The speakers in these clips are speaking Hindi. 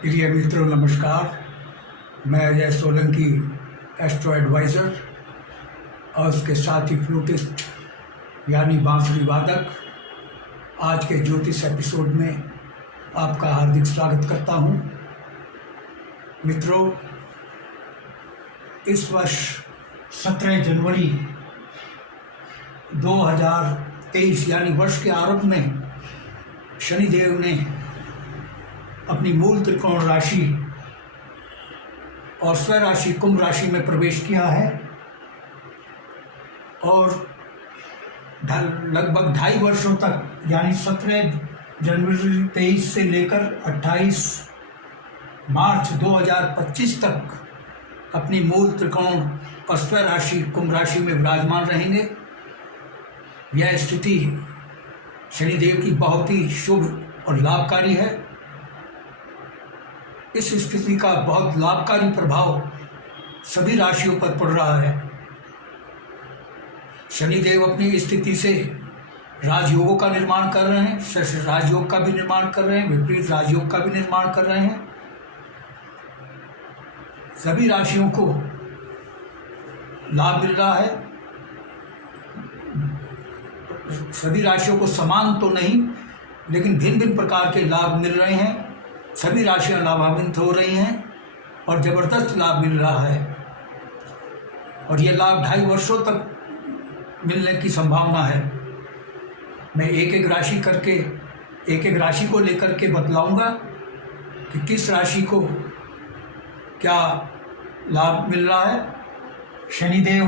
प्रिय मित्रों नमस्कार। मैं अजय सोलंकी, एस्ट्रो एडवाइज़र और उसके साथ ही फ्लूटिस्ट यानी बांसुरी वादक, आज के ज्योतिष एपिसोड में आपका हार्दिक स्वागत करता हूं। मित्रों, इस वर्ष 17 जनवरी 2023 यानी वर्ष के आरंभ में शनिदेव ने अपनी मूल त्रिकोण राशि और स्व राशि कुंभ राशि में प्रवेश किया है और लगभग 2.5 वर्षों तक यानी 17 जनवरी 23 से लेकर 28 मार्च 2025 तक अपनी मूल त्रिकोण और स्व राशि कुंभ राशि में विराजमान रहेंगे। यह स्थिति शनिदेव की बहुत ही शुभ और लाभकारी है। इस स्थिति का बहुत लाभकारी प्रभाव सभी राशियों पर पड़ रहा है। शनिदेव अपनी स्थिति से राजयोगों का निर्माण कर रहे हैं, शस्त्र राजयोग का भी निर्माण कर रहे हैं, विपरीत राजयोग का भी निर्माण कर रहे हैं। सभी राशियों को लाभ मिल रहा है। सभी राशियों को समान तो नहीं, लेकिन भिन्न भिन्न प्रकार के लाभ मिल रहे हैं। सभी राशियां लाभान्वित हो रही हैं और ज़बरदस्त लाभ मिल रहा है और ये लाभ 2.5 वर्षों तक मिलने की संभावना है। मैं एक एक राशि को लेकर के बतलाऊंगा कि किस राशि को क्या लाभ मिल रहा है। शनिदेव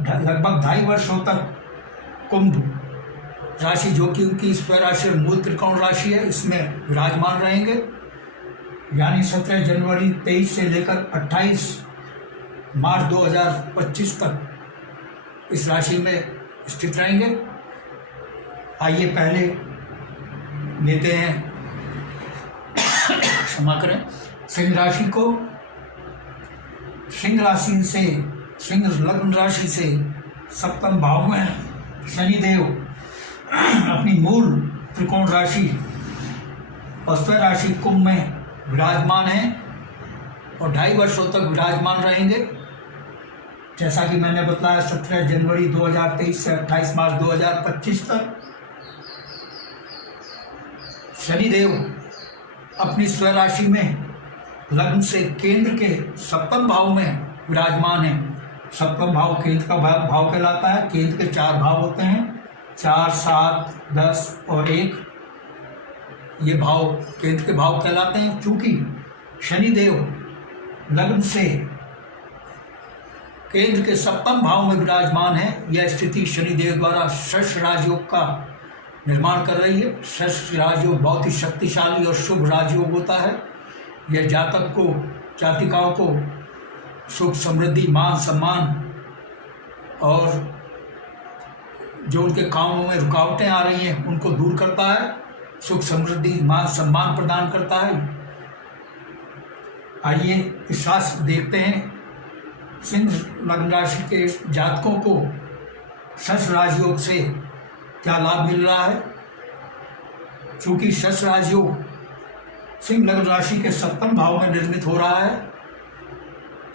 लगभग 2.5 वर्षों तक कुंभ राशि, जो कि उनकी स्व राशि और मूल त्रिकोण राशि है, इसमें विराजमान रहेंगे। यानी 17 जनवरी 23 से लेकर 28 मार्च 2025 तक इस राशि में स्थित रहेंगे। आइए पहले लेते हैं क्षमा करें सिंह राशि को। सिंह राशि से, सिंह लग्न राशि से सप्तम भाव में शनिदेव अपनी मूल त्रिकोण राशि और स्व राशि कुंभ में विराजमान है और 2.5 वर्षों तक विराजमान रहेंगे। जैसा कि मैंने बताया, 17 जनवरी 2023 से 28 मार्च 2025 तक शनिदेव अपनी स्व राशि में लग्न से केंद्र के सप्तम भाव में विराजमान है। सप्तम भाव केंद्र का भाव कहलाता है। केंद्र के 4 भाव होते हैं, 4, 7, 10 और 1। ये भाव केंद्र के भाव कहलाते हैं। चूंकि शनिदेव लग्न से केंद्र के सप्तम भाव में विराजमान है, यह स्थिति शनिदेव द्वारा शस्त्र राजयोग का निर्माण कर रही है। शस्त्र राजयोग बहुत ही शक्तिशाली और शुभ राजयोग होता है। यह जातक को, जातिकाओं को सुख, समृद्धि, मान सम्मान और जो उनके कामों में रुकावटें आ रही हैं उनको दूर करता है। सुख, समृद्धि, मान सम्मान प्रदान करता है। आइए इस राशि देखते हैं सिंह लग्न राशि के जातकों को शस्त्र राजयोग से क्या लाभ मिल रहा है। चूंकि शस्त्र राजयोग सिंह लग्न राशि के सप्तम भाव में निर्मित हो रहा है।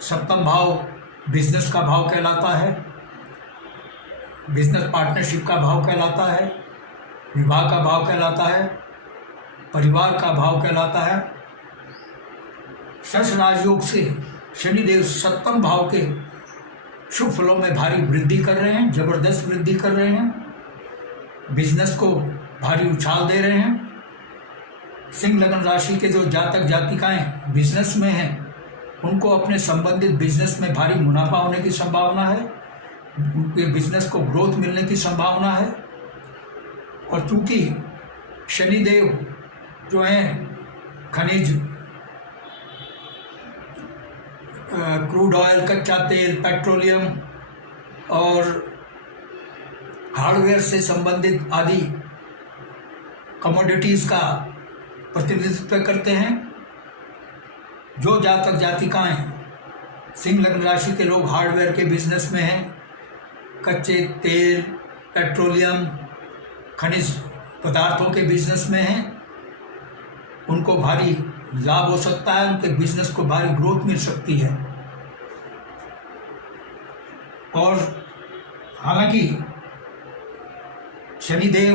सप्तम भाव बिजनेस का भाव कहलाता है, बिजनेस पार्टनरशिप का भाव कहलाता है, विवाह का भाव कहलाता है, परिवार का भाव कहलाता है। शस्त्र राजयोग से शनिदेव सप्तम भाव के शुभ फलों में भारी वृद्धि कर रहे हैं, जबरदस्त वृद्धि कर रहे हैं। बिजनेस को भारी उछाल दे रहे हैं। सिंह लग्न राशि के जो जातक जातिकाएं बिजनेस में हैं, उनको अपने संबंधित बिजनेस में भारी मुनाफा होने की संभावना है। उनके बिजनेस को ग्रोथ मिलने की संभावना है। और चूंकि शनिदेव जो हैं खनिज, क्रूड ऑयल, कच्चा तेल, पेट्रोलियम और हार्डवेयर से संबंधित आदि कमोडिटीज़ का प्रतिनिधित्व करते हैं। जो जातक जातिकाएं सिंह लग्न राशि के लोग हार्डवेयर के बिजनेस में हैं, कच्चे तेल, पेट्रोलियम, खनिज पदार्थों के बिजनेस में हैं, उनको भारी लाभ हो सकता है, उनके बिजनेस को भारी ग्रोथ मिल सकती है। और हालांकि शनिदेव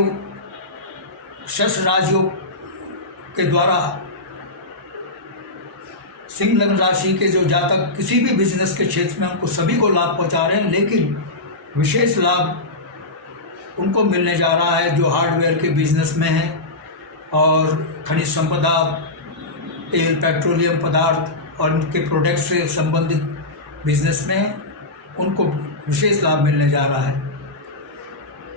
शश राजयोग के द्वारा सिंह लग्न राशि के जो जातक किसी भी बिजनेस के क्षेत्र में उनको सभी को लाभ पहुंचा रहे हैं, लेकिन विशेष लाभ उनको मिलने जा रहा है जो हार्डवेयर के बिजनेस में है और खनिज संपदा, तेल, पेट्रोलियम पदार्थ और उनके प्रोडक्ट से संबंधित बिजनेस में उनको विशेष लाभ मिलने जा रहा है।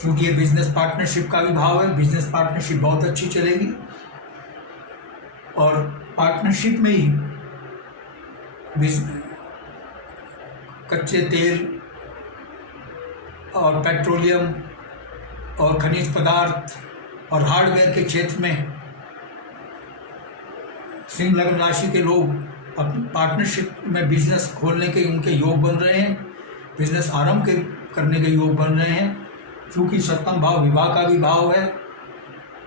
क्योंकि ये बिजनेस पार्टनरशिप का भी भाव है, बिजनेस पार्टनरशिप बहुत अच्छी चलेगी और पार्टनरशिप में ही कच्चे तेल और पेट्रोलियम और खनिज पदार्थ और हार्डवेयर के क्षेत्र में सिंह लग्न राशि के लोग अपनी पार्टनरशिप में बिजनेस खोलने के उनके योग बन रहे हैं, बिजनेस आरंभ के करने के योग बन रहे हैं। क्योंकि सप्तम भाव विवाह का भी भाव है,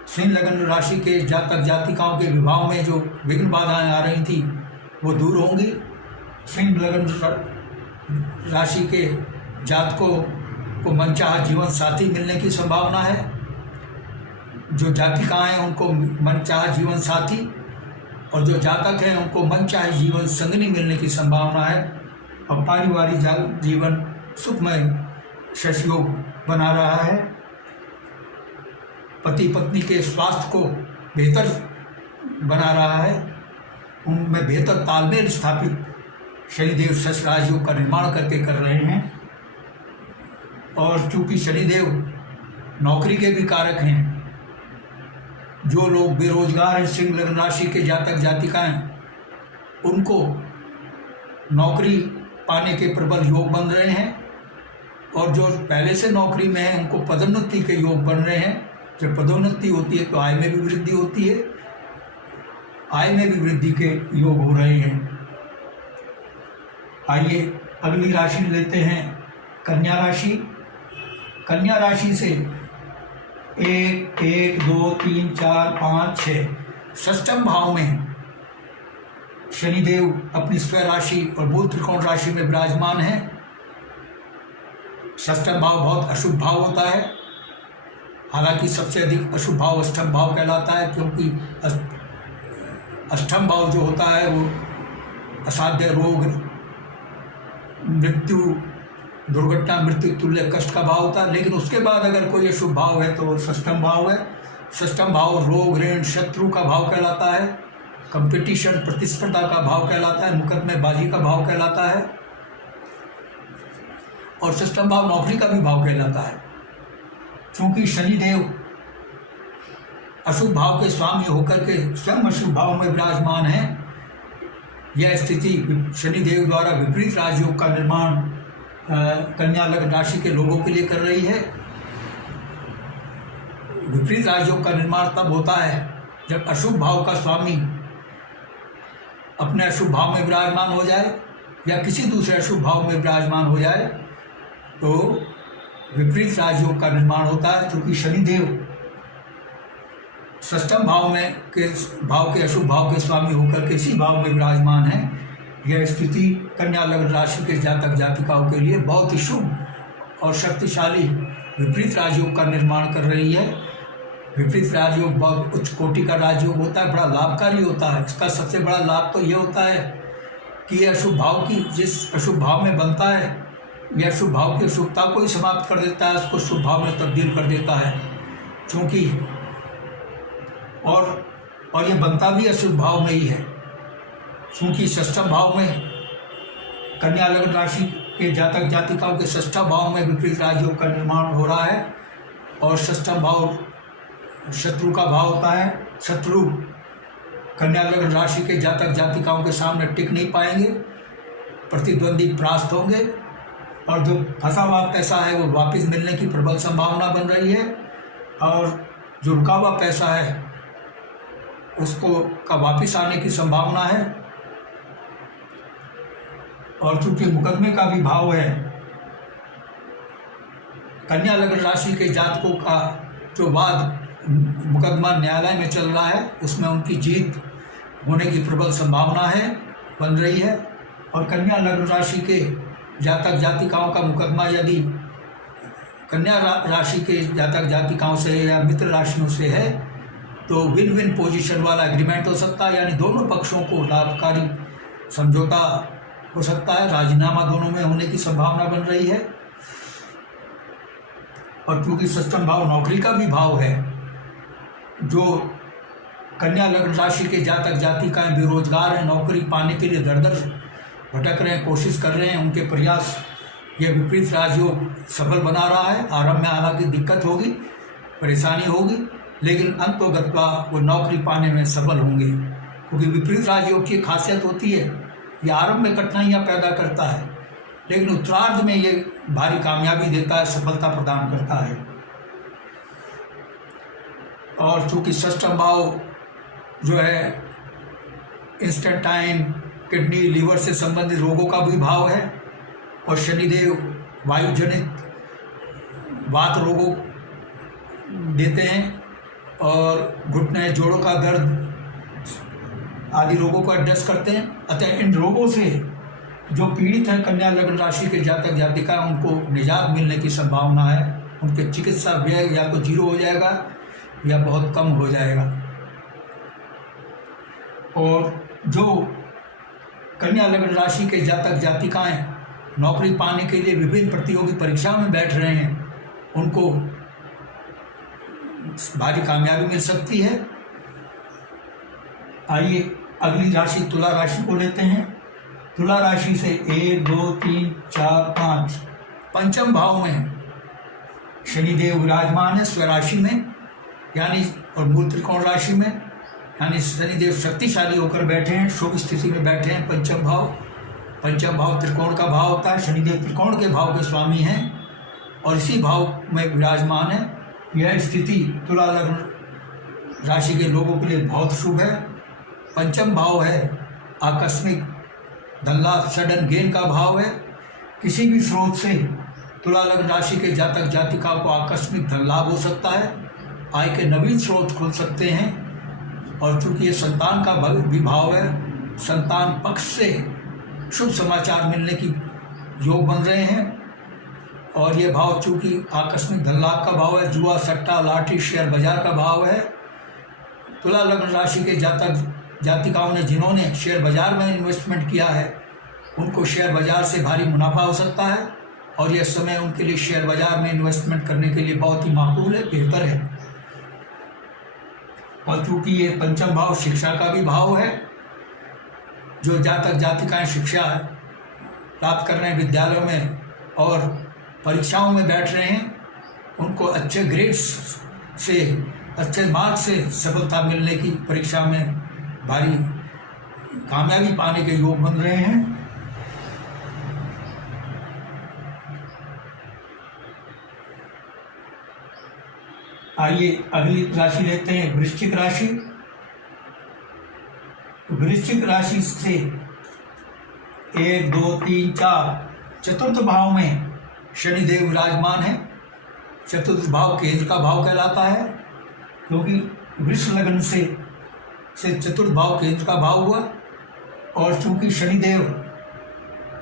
सिंह लग्न राशि के जातक जातिकाओं के विवाह में जो विघ्न बाधाएं आ रही थी वो दूर होंगी। सिंह लग्न राशि के जातकों को मनचाहा जीवन साथी मिलने की संभावना है। जो जातिकाएं हैं उनको मनचाहा जीवन साथी और जो जातक हैं उनको मनचाहे जीवन संगनी मिलने की संभावना है। और पारिवारिक जीवन सुखमय शश योग बना रहा है। पति पत्नी के स्वास्थ्य को बेहतर बना रहा है, उनमें बेहतर तालमेल स्थापित शनिदेव शश राजयोग का निर्माण करके कर रहे हैं। और चूंकि शनिदेव नौकरी के भी कारक हैं, जो लोग बेरोजगार हैं सिंह लग्न राशि के जातक जातिकाएं उनको नौकरी पाने के प्रबल योग बन रहे हैं और जो पहले से नौकरी में है उनको पदोन्नति के योग बन रहे हैं। जब पदोन्नति होती है तो आय में भी वृद्धि होती है, आय में भी वृद्धि के योग हो रहे हैं। आइए अगली राशि लेते हैं कन्या राशि। कन्या राशि से 1, 2, 3, 4, 5, 6 षष्ठम भाव में शनिदेव अपनी स्वयं राशि और मूल त्रिकोण राशि में विराजमान है। षष्ठम भाव बहुत अशुभ भाव होता है, हालांकि सबसे अधिक अशुभ भाव अष्टम भाव कहलाता है, क्योंकि अष्टम भाव जो होता है वो असाध्य रोग, मृत्यु, दुर्घटना, मृत्यु तुल्य कष्ट का भाव होता है। लेकिन उसके बाद अगर कोई अशुभ भाव है तो षष्ठम भाव है। षष्ठम भाव रोग, ऋण, शत्रु का भाव कहलाता है, कंपटीशन, प्रतिस्पर्धा का भाव कहलाता है, मुकदमेबाजी का भाव कहलाता है और षष्ठम भाव नौकरी का भी भाव कहलाता है। क्योंकि शनिदेव अशुभ भाव के स्वामी होकर के स्वयं अशुभ भाव में विराजमान है, यह स्थिति शनिदेव द्वारा विपरीत राजयोग का निर्माण कन्या लग्न राशि के लोगों के लिए कर रही है। विपरीत राजयोग का निर्माण तब होता है जब अशुभ भाव का स्वामी अपने अशुभ भाव में विराजमान हो जाए या किसी दूसरे अशुभ भाव में विराजमान हो जाए तो विपरीत राजयोग का निर्माण होता है। क्योंकि शनिदेव षष्ठम भाव में के भाव के अशुभ भाव के स्वामी होकर के इसी भाव में विराजमान है। यह स्थिति कन्या लग्न राशि के जातक जातिकाओं के लिए बहुत ही शुभ और शक्तिशाली विपरीत राजयोग का निर्माण कर रही है। विपरीत राजयोग बहुत उच्च कोटि का राजयोग होता है, बड़ा लाभकारी होता है। इसका सबसे बड़ा लाभ तो यह होता है कि यह अशुभ भाव की जिस अशुभ भाव में बनता है, यह अशुभ भाव की अशुभता को ही समाप्त कर देता है, उसको शुभ भाव में तब्दील कर देता है। क्योंकि और यह बनता भी अशुभ भाव में ही है। क्योंकि षष्ठम भाव में कन्या लग्न राशि के जातक जातिकाओं के षष्ठम भाव में विपरीत राजयोग का निर्माण हो रहा है और षष्ठम भाव शत्रु का भाव होता है। शत्रु कन्या लग्न राशि के जातक जातिकाओं के सामने टिक नहीं पाएंगे, प्रतिद्वंदी परास्त होंगे और जो फंसा हुआ पैसा है वो वापस मिलने की प्रबल संभावना बन रही है और जो रुका हुआ पैसा है उसको का वापस आने की संभावना है। और चूंकि मुकदमे का भी भाव है, कन्या लग्न राशि के जातकों का जो वाद मुकदमा न्यायालय में चल रहा है, उसमें उनकी जीत होने की प्रबल संभावना है, बन रही है। और कन्या लग्न राशि के जातक जातिकाओं का मुकदमा यदि कन्या राशि के जातक जातिकाओं से या मित्र राशियों से है तो विन विन पोजीशन वाला एग्रीमेंट हो सकता है, यानी दोनों पक्षों को लाभकारी समझौता हो सकता है, राजीनामा दोनों में होने की संभावना बन रही है। और क्योंकि षष्ठम भाव नौकरी का भी भाव है, जो कन्या लग्न राशि के जातक जातिकाएं बेरोजगार हैं, नौकरी पाने के लिए दर दर भटक रहे हैं, कोशिश कर रहे हैं, उनके प्रयास ये विपरीत राजयोग सफल बना रहा है। आरंभ में हालांकि दिक्कत होगी, परेशानी होगी, लेकिन अंतोगत्वा वो नौकरी पाने में सफल होंगे, क्योंकि विपरीत राजयोग की खासियत होती है, ये आरंभ में कठिनाइयाँ पैदा करता है, लेकिन उत्तरार्ध में ये भारी कामयाबी देता है, सफलता प्रदान करता है। और चूँकि षष्ठम भाव जो है इंस्टेंटाइन किडनी लीवर से संबंधित रोगों का भी भाव है, और शनिदेव वायुजनित वात रोगों देते हैं, और घुटने जोड़ों का दर्द आदि रोगों को एडजस्ट करते हैं। अतः इन रोगों से जो पीड़ित हैं कन्या लग्न राशि के जातक जातिका, उनको निजात मिलने की संभावना है। उनके चिकित्सा व्यय या तो जीरो हो जाएगा या बहुत कम हो जाएगा। और जो कन्या लग्न राशि के जातक जातिकाएं नौकरी पाने के लिए विभिन्न प्रतियोगी परीक्षा में बैठ रहे हैं, उनको भारी कामयाबी मिल सकती है। आइए अगली राशि तुला राशि को लेते हैं। तुला राशि से 1 2 3 4 5 पंचम भाव में शनिदेव विराजमान है, स्वराशि में यानी, और मूल त्रिकोण राशि में, यानी शनिदेव शक्तिशाली होकर बैठे हैं, शुभ स्थिति में बैठे हैं। पंचम भाव त्रिकोण का भाव होता है, शनिदेव त्रिकोण के भाव के स्वामी हैं और इसी भाव में विराजमान है। यह स्थिति तुला लग्न राशि के लोगों के लिए बहुत शुभ है। पंचम भाव है आकस्मिक धन लाभ, सडन गेन का भाव है। किसी भी स्रोत से तुला लग्न राशि के जातक जातिका को आकस्मिक धन लाभ हो सकता है, आय के नवीन स्रोत खुल सकते हैं। और चूंकि ये संतान का भी भाव है, संतान पक्ष से शुभ समाचार मिलने की योग बन रहे हैं। और ये भाव चूंकि आकस्मिक धन लाभ का भाव है, जुआ सट्टा लाटरी शेयर बाजार का भाव है। तुला लग्न राशि के जातक जातिकाओं ने जिन्होंने शेयर बाजार में इन्वेस्टमेंट किया है, उनको शेयर बाजार से भारी मुनाफा हो सकता है, और यह समय उनके लिए शेयर बाजार में इन्वेस्टमेंट करने के लिए बहुत ही माकूल है, बेहतर है। और चूंकि ये पंचम भाव शिक्षा का भी भाव है, जो जातक जातिकाएं शिक्षा प्राप्त कर रहे हैं विद्यालयों में और परीक्षाओं में बैठ रहे हैं, उनको अच्छे ग्रेड्स से, अच्छे मार्क्स से सफलता मिलने की, परीक्षा में भारी कामयाबी पाने के योग बन रहे हैं। आइए अगली राशि लेते हैं, वृश्चिक राशि। वृश्चिक राशि से 1 2 3 4 चतुर्थ भाव में शनिदेव विराजमान है। चतुर्थ भाव केंद्र का भाव कहलाता है, क्योंकि वृष लग्न से चतुर्थ भाव केंद्र का भाव हुआ। और चूंकि शनिदेव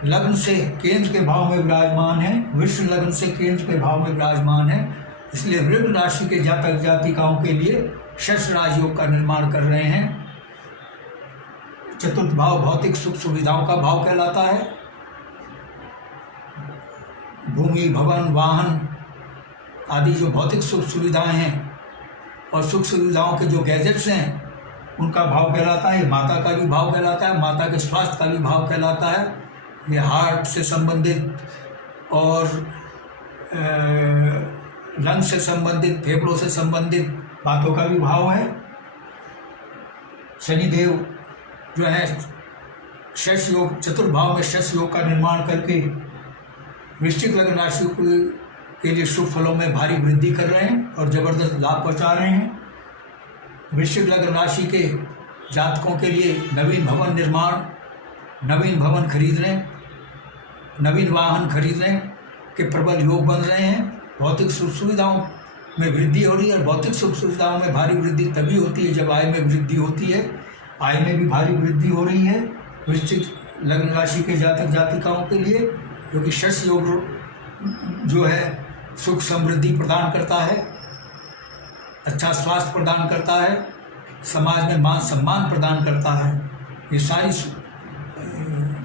लग्न से केंद्र के भाव में विराजमान है, वृष लग्न से केंद्र के भाव में विराजमान है, इसलिए वृश्चिक राशि के जातक जातिकाओं के लिए षष्ठ राजयोग का निर्माण कर रहे हैं। चतुर्थ भाव भौतिक सुख सुविधाओं का भाव कहलाता है। भूमि भवन वाहन आदि जो भौतिक सुख सुविधाएं हैं और सुख सुविधाओं के जो गैजेट्स हैं, उनका भाव कहलाता है। माता का भी भाव कहलाता है, माता के स्वास्थ्य का भी भाव कहलाता है। ये हार्ट से संबंधित और लंग से संबंधित, फेफड़ों से संबंधित बातों का भी भाव है। शनिदेव जो है षष्ठ योग, चतुर्भाव में षष्ठ योग का निर्माण करके वृश्चिक लग्न राशि के लिए शुभ फलों में भारी वृद्धि कर रहे हैं और जबरदस्त लाभ पहुंचा रहे हैं। वृश्चिक लग्न राशि के जातकों के लिए नवीन भवन निर्माण, नवीन भवन खरीदने, नवीन वाहन खरीदने के प्रबल योग बन रहे हैं। भौतिक सुख सुविधाओं में वृद्धि हो रही है। और भौतिक सुख सुविधाओं में भारी वृद्धि तभी होती है जब आय में वृद्धि होती है। आय में भी भारी वृद्धि हो रही है वृश्चिक लग्न राशि के जातक जातिकाओं के लिए, क्योंकि शश योग जो है सुख समृद्धि प्रदान करता है, अच्छा स्वास्थ्य प्रदान करता है, समाज में मान सम्मान प्रदान करता है। ये सारी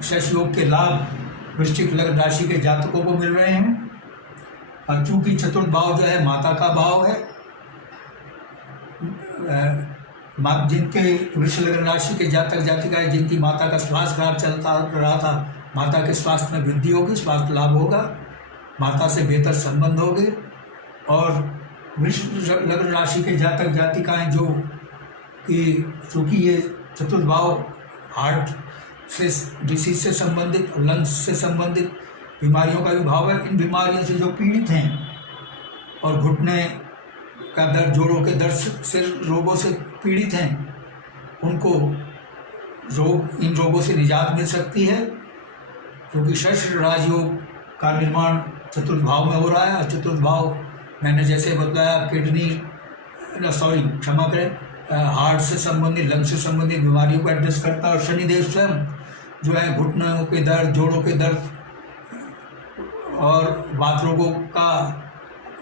शश योग के लाभ वृश्चिक लग्न राशि के जातकों को मिल रहे हैं। और चूंकि चतुर्थ भाव जो है माता का भाव है, जिनके वृश्चिक लग्न राशि के जातक जातिकाएं जिनकी माता का स्वास्थ्य खराब चलता रहा था, माता के स्वास्थ्य में वृद्धि होगी, स्वास्थ्य लाभ होगा, माता से बेहतर संबंध होंगे। और वृश्चिक लग्न राशि के जातक जातिकाएं जो कि चूँकि ये चतुर्थ भाव हार्ट से डिसीज से संबंधित और लंग्स से संबंधित बीमारियों का भी भाव है, इन बीमारियों से जो पीड़ित हैं और घुटने का दर्द, जोड़ों के दर्द से रोगों से पीड़ित हैं, उनको इन रोगों से निजात मिल सकती है, क्योंकि शश राजयोग का निर्माण चतुर्थ भाव में हो रहा है। और चतुर्थ भाव मैंने जैसे बताया किडनी क्षमा करें, हार्ट से संबंधित, लंग से संबंधित बीमारियों को एड्रेस करता है। और शनिदेव स्वयं जो है घुटनों के दर्द, जोड़ों के दर्द और वात रोगों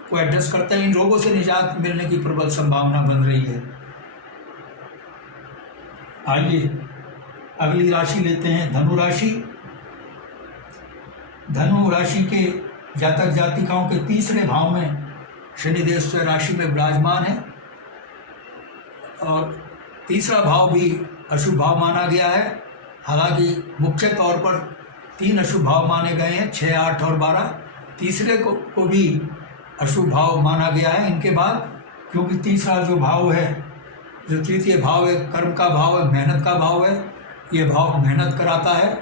को एड्रेस करते हैं। इन रोगों से निजात मिलने की प्रबल संभावना बन रही है। आइए अगली राशि लेते हैं, धनु राशि। धनु राशि के जातक जातिकाओं के तीसरे भाव में शनिदेव स्वयं राशि में विराजमान है। और तीसरा भाव भी अशुभ भाव माना गया है। हालांकि मुख्य तौर पर 3 अशुभ भाव माने गए हैं, 6, 8 और 12। तीसरे को भी अशुभ भाव माना गया है इनके बाद, क्योंकि तीसरा जो भाव है, जो तृतीय भाव है, कर्म का भाव है, मेहनत का भाव है। ये भाव मेहनत कराता है,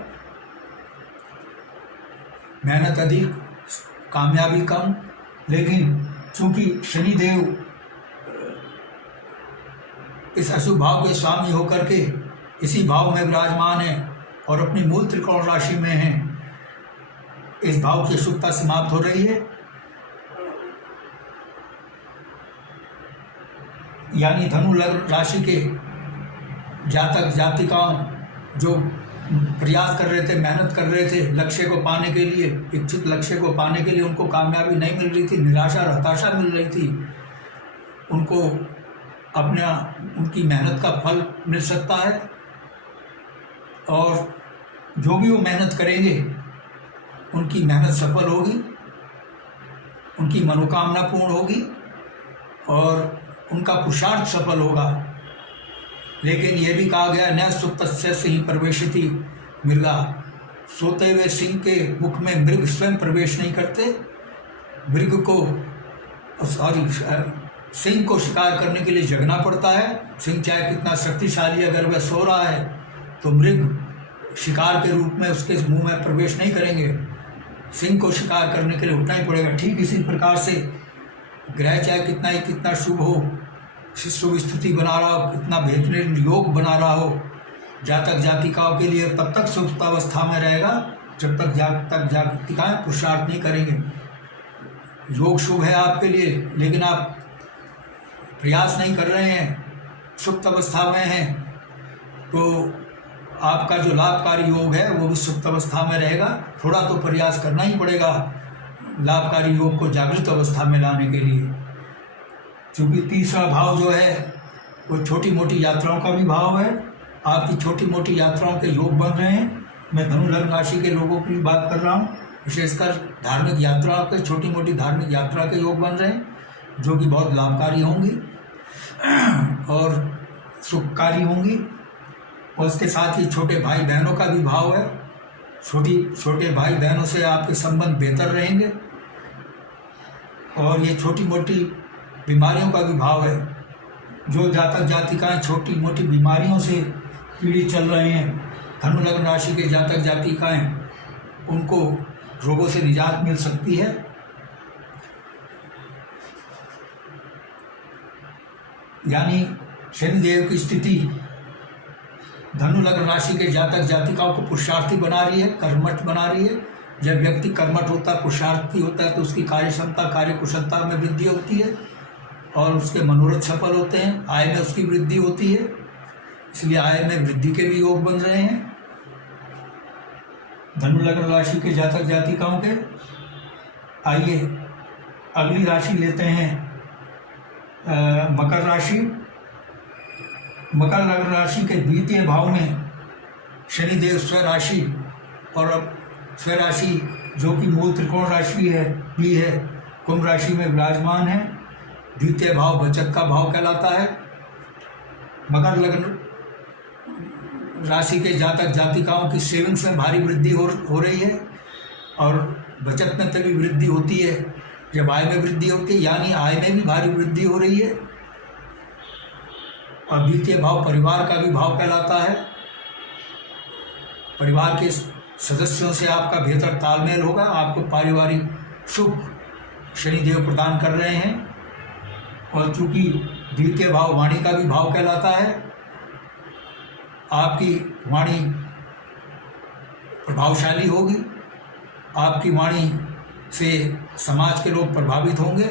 मेहनत अधिक, कामयाबी कम। लेकिन चूंकि शनिदेव इस अशुभ भाव के स्वामी होकर के इसी भाव में विराजमान है और अपनी मूल त्रिकोण राशि में है, इस भाव की अशुभता समाप्त हो रही है। यानी धनु लग्न राशि के जातक जातिकाओं जो प्रयास कर रहे थे, मेहनत कर रहे थे लक्ष्य को पाने के लिए, इच्छित लक्ष्य को पाने के लिए, उनको कामयाबी नहीं मिल रही थी, निराशा और हताशा मिल रही थी, उनको उनकी मेहनत का फल मिल सकता है। और जो भी वो मेहनत करेंगे उनकी मेहनत सफल होगी, उनकी मनोकामना पूर्ण होगी और उनका पुरुषार्थ सफल होगा। लेकिन यह भी कहा गया, न सुप्तस्य सिंह प्रवेशिति मृगा। सोते हुए सिंह के मुख में मृग स्वयं प्रवेश नहीं करते। मृग को सिंह को शिकार करने के लिए जगना पड़ता है। सिंह चाहे कितना शक्तिशाली, अगर वह सो रहा है तो मृग शिकार के रूप में उसके मुंह में प्रवेश नहीं करेंगे। सिंह को शिकार करने के लिए उठना ही पड़ेगा। ठीक इसी प्रकार से ग्रह चाहे कितना शुभ हो, शुभ स्थिति बना रहा हो, कितना बेहतरीन योग बना रहा हो, जातक जातिकाओं के लिए तब तक सुप्तावस्था में रहेगा जब तक जातक जातिकाएं पुरुषार्थ नहीं करेंगे। योग शुभ है आपके लिए, लेकिन आप प्रयास नहीं कर रहे हैं, सुप्त अवस्था में हैं, तो आपका जो लाभकारी योग है वो भी सुप्त अवस्था में रहेगा। थोड़ा तो प्रयास करना ही पड़ेगा लाभकारी योग को जागृत अवस्था में लाने के लिए। क्योंकि तीसरा भाव जो है वो छोटी मोटी यात्राओं का भी भाव है। आपकी छोटी मोटी यात्राओं के योग बन रहे हैं। मैं धनु लग्न राशि के लोगों की बात कर रहा हूँ, विशेषकर धार्मिक यात्राओं के, छोटी मोटी धार्मिक यात्रा के योग बन रहे हैं, जो कि बहुत लाभकारी होंगी और सुखकारी होंगी। और उसके साथ ही छोटे भाई बहनों का भी भाव है। छोटे भाई बहनों से आपके संबंध बेहतर रहेंगे। और ये छोटी मोटी बीमारियों का भी भाव है। जो जातक जातिकाएं छोटी मोटी बीमारियों से पीड़ित चल रहे हैं, धनु लग्न राशि के जातक जातिकाएं, उनको रोगों से निजात मिल सकती है। यानी शनिदेव की स्थिति धनु लग्न राशि के जातक जातिकाओं को पुरुषार्थी बना रही है, कर्मठ बना रही है। जब व्यक्ति कर्मठ होता है, पुरुषार्थी होता है, तो उसकी कार्य क्षमता, कार्य कुशलता में वृद्धि होती है। और उसके मनोरथ सफल होते हैं, आय में उसकी वृद्धि होती है, इसलिए आय में वृद्धि के भी योग बन रहे हैं। धनु लग्न राशि के जातक जातिकाओं के आइए अगली राशि लेते हैं मकर राशि। मकर लग्न राशि के द्वितीय भाव में शनिदेव स्वराशि और अब स्वराशि जो कि मूल त्रिकोण राशि है कुंभ राशि में विराजमान है। द्वितीय भाव बचत का भाव कहलाता है। मकर लग्न राशि के जातक जातिकाओं की सेविंग्स में भारी वृद्धि हो रही है और बचत में तभी वृद्धि होती है जब आय में वृद्धि होती है, यानी आय में भी भारी वृद्धि हो रही है। और द्वितीय भाव परिवार का भी भाव कहलाता है। परिवार के सदस्यों से आपका बेहतर तालमेल होगा, आपको पारिवारिक सुख शनिदेव प्रदान कर रहे हैं। और चूंकि द्वितीय भाव वाणी का भी भाव कहलाता है, आपकी वाणी प्रभावशाली होगी, आपकी वाणी से समाज के लोग प्रभावित होंगे,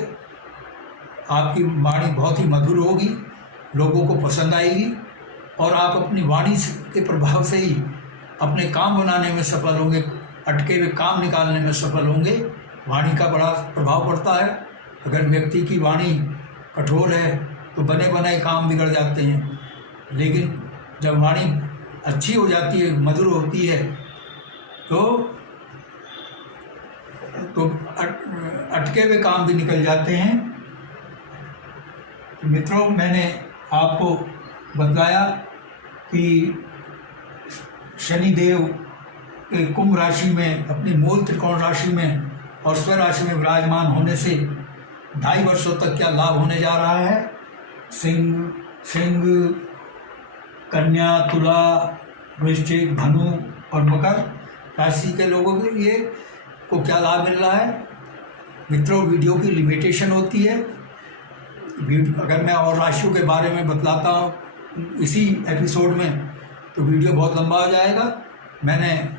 आपकी वाणी बहुत ही मधुर होगी, लोगों को पसंद आएगी और आप अपनी वाणी के प्रभाव से ही अपने काम बनाने में सफल होंगे, अटके हुए काम निकालने में सफल होंगे। वाणी का बड़ा प्रभाव पड़ता है। अगर व्यक्ति की वाणी कठोर है तो बने बनाए काम बिगड़ जाते हैं, लेकिन जब वाणी अच्छी हो जाती है, मधुर होती है, तो अटके हुए काम भी निकल जाते हैं। मित्रों, मैंने आपको बताया कि शनिदेव कुंभ राशि में अपनी मूल त्रिकोण राशि में और स्व राशि में विराजमान होने से 2.5 वर्षों तक क्या लाभ होने जा रहा है। सिंह, कन्या, तुला, वृश्चिक, धनु और मकर राशि के लोगों के लिए को क्या लाभ मिल रहा है। मित्रों, वीडियो की लिमिटेशन होती है। अगर मैं और राशियों के बारे में बतलाता हूँ इसी एपिसोड में तो वीडियो बहुत लंबा हो जाएगा। मैंने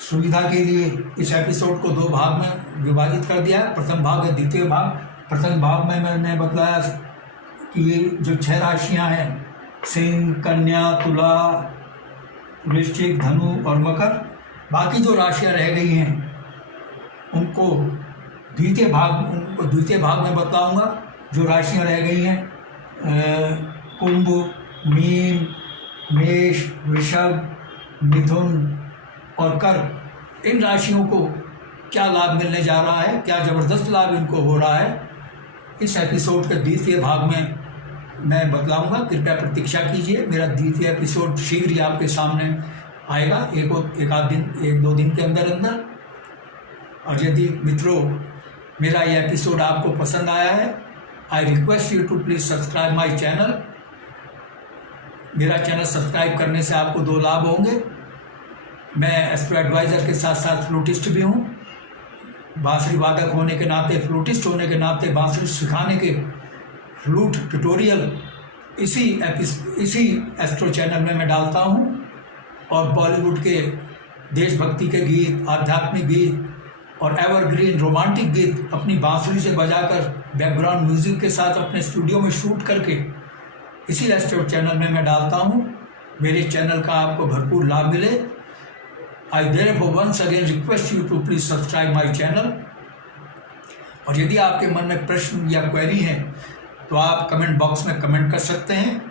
सुविधा के लिए इस एपिसोड को 2 भाग में विभाजित कर दिया है। प्रथम भाग है द्वितीय भाग। प्रथम भाग में मैंने बताया कि ये जो 6 राशियां हैं, सिंह, कन्या, तुला, वृश्चिक, धनु और मकर, बाकी जो राशियां रह गई हैं उनको द्वितीय भाग में बताऊंगा। जो राशियां रह गई हैं कुंभ, मीन, मेष, वृषभ, मिथुन और कर्क, इन राशियों को क्या लाभ मिलने जा रहा है, क्या ज़बरदस्त लाभ इनको हो रहा है, इस एपिसोड के द्वितीय भाग में मैं बतलाऊंगा। कृपया प्रतीक्षा कीजिए, मेरा द्वितीय एपिसोड शीघ्र ही आपके सामने आएगा, एक दो दिन के अंदर। और यदि मित्रों मेरा ये एपिसोड आपको पसंद आया है, I request you to please subscribe my channel. मेरा चैनल सब्सक्राइब करने से आपको 2 लाभ होंगे। मैं एस्ट्रो एडवाइज़र के साथ साथ फ्लूटिस्ट भी हूँ। बांसुरी वादक होने के नाते, फ्लूटिस्ट होने के नाते, बांसुरी सिखाने के फ्लूट ट्यूटोरियल इसी एस्ट्रो चैनल में मैं डालता हूँ। और बॉलीवुड के देशभक्ति के गीत, आध्यात्मिक गीत और एवरग्रीन रोमांटिक गीत अपनी बांसुरी से बजाकर बैकग्राउंड म्यूजिक के साथ अपने स्टूडियो में शूट करके इसी एस्ट्रो चैनल में मैं डालता हूँ। मेरे चैनल का आपको भरपूर लाभ मिले। I therefore once again request you to please subscribe my channel. और यदि आपके मन में प्रश्न या क्वेरी है तो आप कमेंट बॉक्स में कमेंट कर सकते हैं।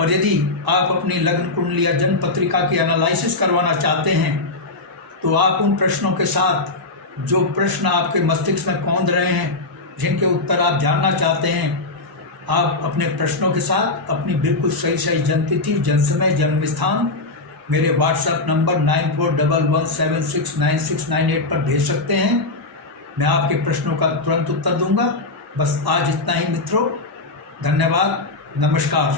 और यदि आप अपनी लग्न कुंडली या जन्म पत्रिका की एनालिसिस करवाना चाहते हैं तो आप उन प्रश्नों के साथ, जो प्रश्न आपके मस्तिष्क में कौंध रहे हैं, जिनके उत्तर आप जानना चाहते हैं, आप अपने प्रश्नों के साथ अपनी बिल्कुल सही जन्मतिथि, जन्म समय, जन्म स्थान मेरे व्हाट्सएप नंबर 9411769698 पर भेज सकते हैं। मैं आपके प्रश्नों का तुरंत उत्तर दूंगा। बस आज इतना ही मित्रों, धन्यवाद, नमस्कार।